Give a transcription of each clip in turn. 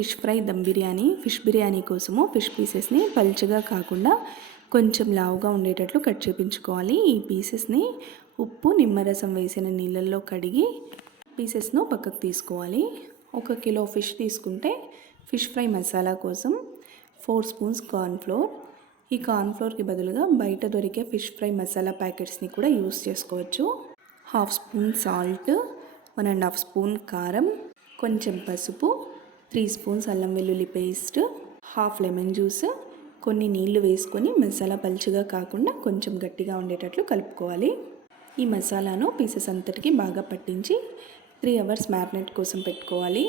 Fish fry dum biryani. Fish biryani కోసము fish పీసెస్ని పల్చగా కాకుండా కొంచెం లావుగా ఉండేటట్లు కట్ చేయించుకోవాలి. ఈ పీసెస్ని ఉప్పు నిమ్మరసం వేసిన నీళ్ళల్లో కడిగి పీసెస్ను పక్కకు తీసుకోవాలి. 1 కిలో ఫిష్ తీసుకుంటే ఫిష్ ఫ్రై మసాలా కోసం 4 స్పూన్స్ కార్న్ఫ్లోర్. ఈ కార్న్ఫ్లోర్కి బదులుగా బయట దొరికే ఫిష్ ఫ్రై మసాలా ప్యాకెట్స్ని కూడా యూస్ చేసుకోవచ్చు. 1/2 స్పూన్ సాల్ట్, 1.5 స్పూన్ కారం, కొంచెం పసుపు, 3 స్పూన్స్ అల్లం వెల్లుల్లి పేస్ట్, 1/2 లెమన్ జ్యూస్, కొన్ని నీళ్లు వేసుకొని మసాలా పలుచగా కాకుండా కొంచెం గట్టిగా ఉండేటట్లు కలుపుకోవాలి. ఈ మసాలాను పీసెస్ అంతటికి బాగా పట్టించి 3 అవర్స్ మ్యారినేట్ కోసం పెట్టుకోవాలి.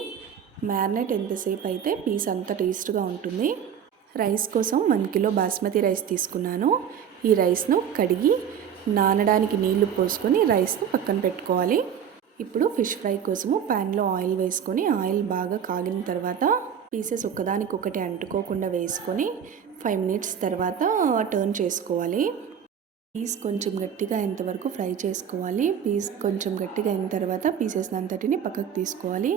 మ్యారినేట్ ఎంతసేపు అయితే పీస్ అంత టేస్ట్గా ఉంటుంది. రైస్ కోసం 1 కిలో బాస్మతి రైస్ తీసుకున్నాను. ఈ రైస్ను కడిగి నానడానికి నీళ్లు పోసుకొని రైస్ను పక్కన పెట్టుకోవాలి. ఇప్పుడు ఫిష్ ఫ్రై కోసము ప్యాన్లో ఆయిల్ వేసుకొని ఆయిల్ బాగా కాగిన తర్వాత పీసెస్ ఒకదానికొకటి అంటుకోకుండా వేసుకొని 5 మినిట్స్ తర్వాత టర్న్ చేసుకోవాలి. పీస్ కొంచెం గట్టిగా అయ్యేంతవరకు ఫ్రై చేసుకోవాలి. పీస్ కొంచెం గట్టిగా అయిన తర్వాత పీసెస్ అంతటిని పక్కకు తీసుకోవాలి.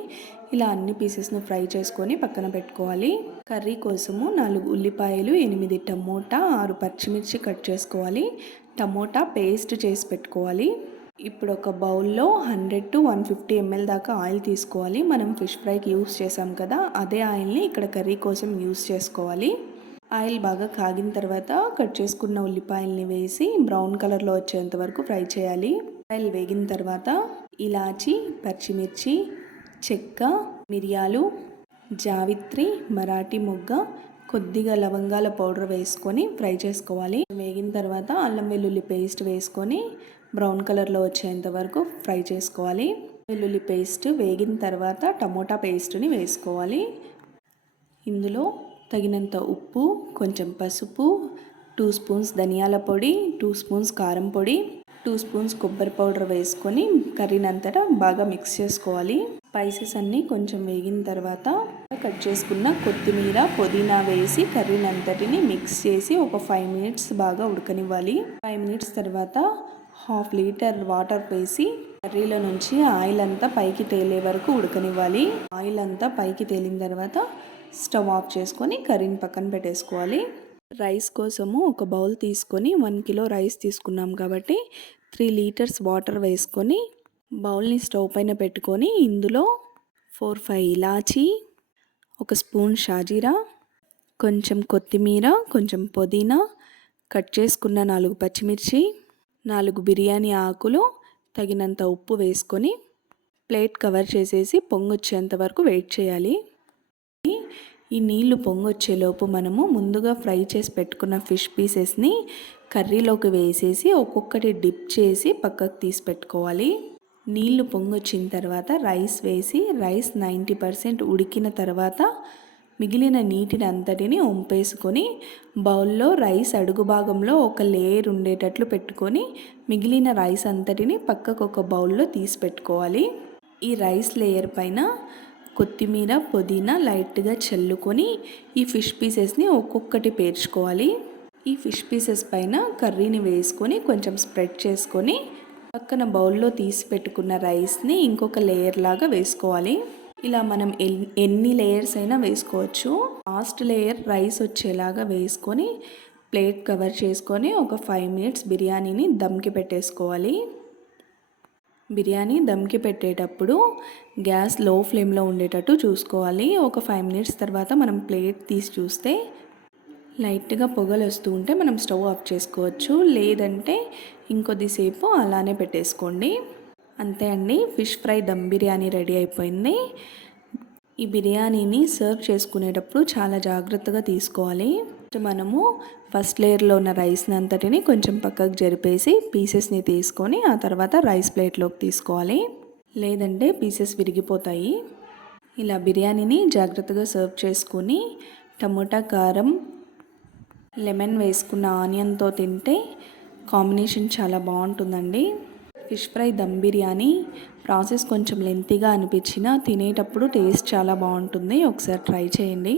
ఇలా అన్ని పీసెస్ను ఫ్రై చేసుకొని పక్కన పెట్టుకోవాలి. కర్రీ కోసము 4 ఉల్లిపాయలు, 8 టమోటా, 6 పచ్చిమిర్చి కట్ చేసుకోవాలి. టమోటా పేస్ట్ చేసి పెట్టుకోవాలి. ఇప్పుడు ఒక బౌల్లో 100 to 150 ml దాకా ఆయిల్ తీసుకోవాలి. మనం ఫిష్ ఫ్రైకి యూస్ చేసాం కదా, అదే ఆయిల్ని ఇక్కడ కర్రీ కోసం యూస్ చేసుకోవాలి. ఆయిల్ బాగా కాగిన తర్వాత కట్ చేసుకున్న ఉల్లిపాయల్ని వేసి బ్రౌన్ కలర్లో వచ్చేంత వరకు ఫ్రై చేయాలి. ఆయిల్ వేగిన తర్వాత ఇలాచి, పచ్చిమిర్చి, చెక్క, మిరియాలు, జావిత్రి, మరాఠీ మొగ్గ, కొద్దిగా లవంగాల పౌడర్ వేసుకొని ఫ్రై చేసుకోవాలి. వేగిన తర్వాత అల్లం వెల్లుల్లి పేస్ట్ వేసుకొని బ్రౌన్ కలర్లో వచ్చేంత వరకు ఫ్రై చేసుకోవాలి. వెల్లుల్లి పేస్ట్ వేగిన తర్వాత టమోటా పేస్ట్ని వేసుకోవాలి. ఇందులో తగినంత ఉప్పు, కొంచెం పసుపు, 2 స్పూన్స్ ధనియాల పొడి, 2 స్పూన్స్ కారం పొడి, 2 స్పూన్స్ కొబ్బరి పౌడర్ వేసుకొని కర్రీని అంతటా బాగా మిక్స్ చేసుకోవాలి. స్పైసెస్ అన్నీ కొంచెం వేగిన తర్వాత కట్ చేసుకున్న కొత్తిమీర, పుదీనా వేసి కర్రీని అంతటిని మిక్స్ చేసి ఒక 5 మినిట్స్ బాగా ఉడకనివ్వాలి. 5 మినిట్స్ తర్వాత 1/2 లీటర్ వాటర్ వేసి కర్రీలో నుంచి ఆయిల్ అంతా పైకి తేలే వరకు ఉడకనివ్వాలి. ఆయిల్ అంతా పైకి తేలిన తర్వాత స్టవ్ ఆఫ్ చేసుకొని కర్రీని పక్కన పెట్టేసుకోవాలి. రైస్ కోసము ఒక బౌల్ తీసుకొని 1 కిలో రైస్ తీసుకున్నాం కాబట్టి 3 లీటర్స్ వాటర్ వేసుకొని బౌల్ని స్టవ్ పైన పెట్టుకొని ఇందులో 4-5 ఇలాచీ, 1 స్పూన్ షాజీరా, కొంచెం కొత్తిమీర, కొంచెం పుదీనా, కట్ చేసుకున్న 4 పచ్చిమిర్చి, 4 బిర్యానీ ఆకులు, తగినంత ఉప్పు వేసుకొని ప్లేట్ కవర్ చేసేసి పొంగొచ్చేంత వరకు వెయిట్ చేయాలి. ఈ నీళ్లు పొంగొచ్చేలోపు మనము ముందుగా ఫ్రై చేసి పెట్టుకున్న ఫిష్ పీసెస్ని కర్రీలోకి వేసేసి ఒక్కొక్కటి డిప్ చేసి పక్కకు తీసి పెట్టుకోవాలి. నీళ్లు పొంగొచ్చిన తర్వాత రైస్ వేసి రైస్ 90% ఉడికిన తర్వాత మిగిలిన నీటిని అంతటిని వంపేసుకొని బౌల్లో రైస్ అడుగు భాగంలో ఒక లేయర్ ఉండేటట్లు పెట్టుకొని మిగిలిన రైస్ అంతటిని పక్కకు ఒక బౌల్లో తీసి పెట్టుకోవాలి. ఈ రైస్ లేయర్ పైన కొత్తిమీర, పుదీనా లైట్గా చల్లుకొని ఈ ఫిష్ పీసెస్ని ఒక్కొక్కటి పేర్చుకోవాలి. ఈ ఫిష్ పీసెస్ పైన కర్రీని వేసుకొని కొంచెం స్ప్రెడ్ చేసుకొని పక్కన బౌల్లో తీసి పెట్టుకున్న రైస్ని ఇంకొక లేయర్ లాగా వేసుకోవాలి. ఇలా మనం ఎన్ని లేయర్స్ అయినా వేసుకోవచ్చు. లాస్ట్ లేయర్ రైస్ వచ్చేలాగా వేసుకొని ప్లేట్ కవర్ చేసుకొని ఒక 5 మినిట్స్ బిర్యానీని దమ్కి పెట్టేసుకోవాలి. బిర్యానీ దమ్కి పెట్టేటప్పుడు గ్యాస్ లో ఫ్లేమ్లో ఉండేటట్టు చూసుకోవాలి. ఒక 5 మినిట్స్ తర్వాత మనం ప్లేట్ తీసి చూస్తే లైట్గా పొగలు వస్తూ ఉంటే మనం స్టవ్ ఆఫ్ చేసుకోవచ్చు. లేదంటే ఇంకొద్దిసేపు అలానే పెట్టేసుకోండి. అంతే అండి, fish fry dum biryani ready అయిపోయింది. ఈ బిర్యానీని సర్వ్ చేసుకునేటప్పుడు చాలా జాగ్రత్తగా తీసుకోవాలి. మనము ఫస్ట్ లేయర్లో ఉన్న రైస్ని అంతటిని కొంచెం పక్కకు జరిపేసి పీసెస్ని తీసుకొని ఆ తర్వాత రైస్ ప్లేట్లోకి తీసుకోవాలి. లేదంటే పీసెస్ విరిగిపోతాయి. ఇలా బిర్యానీని జాగ్రత్తగా సర్వ్ చేసుకొని టమోటా కారం, లెమన్ వేసుకున్న ఆనియన్తో తింటే కాంబినేషన్ చాలా బాగుంటుందండి. Fish fry dum biryani process కొంచెం లెంతీగా అనిపించినా తినేటప్పుడు టేస్ట్ చాలా బాగుంటుంది. ఒకసారి ట్రై చేయండి.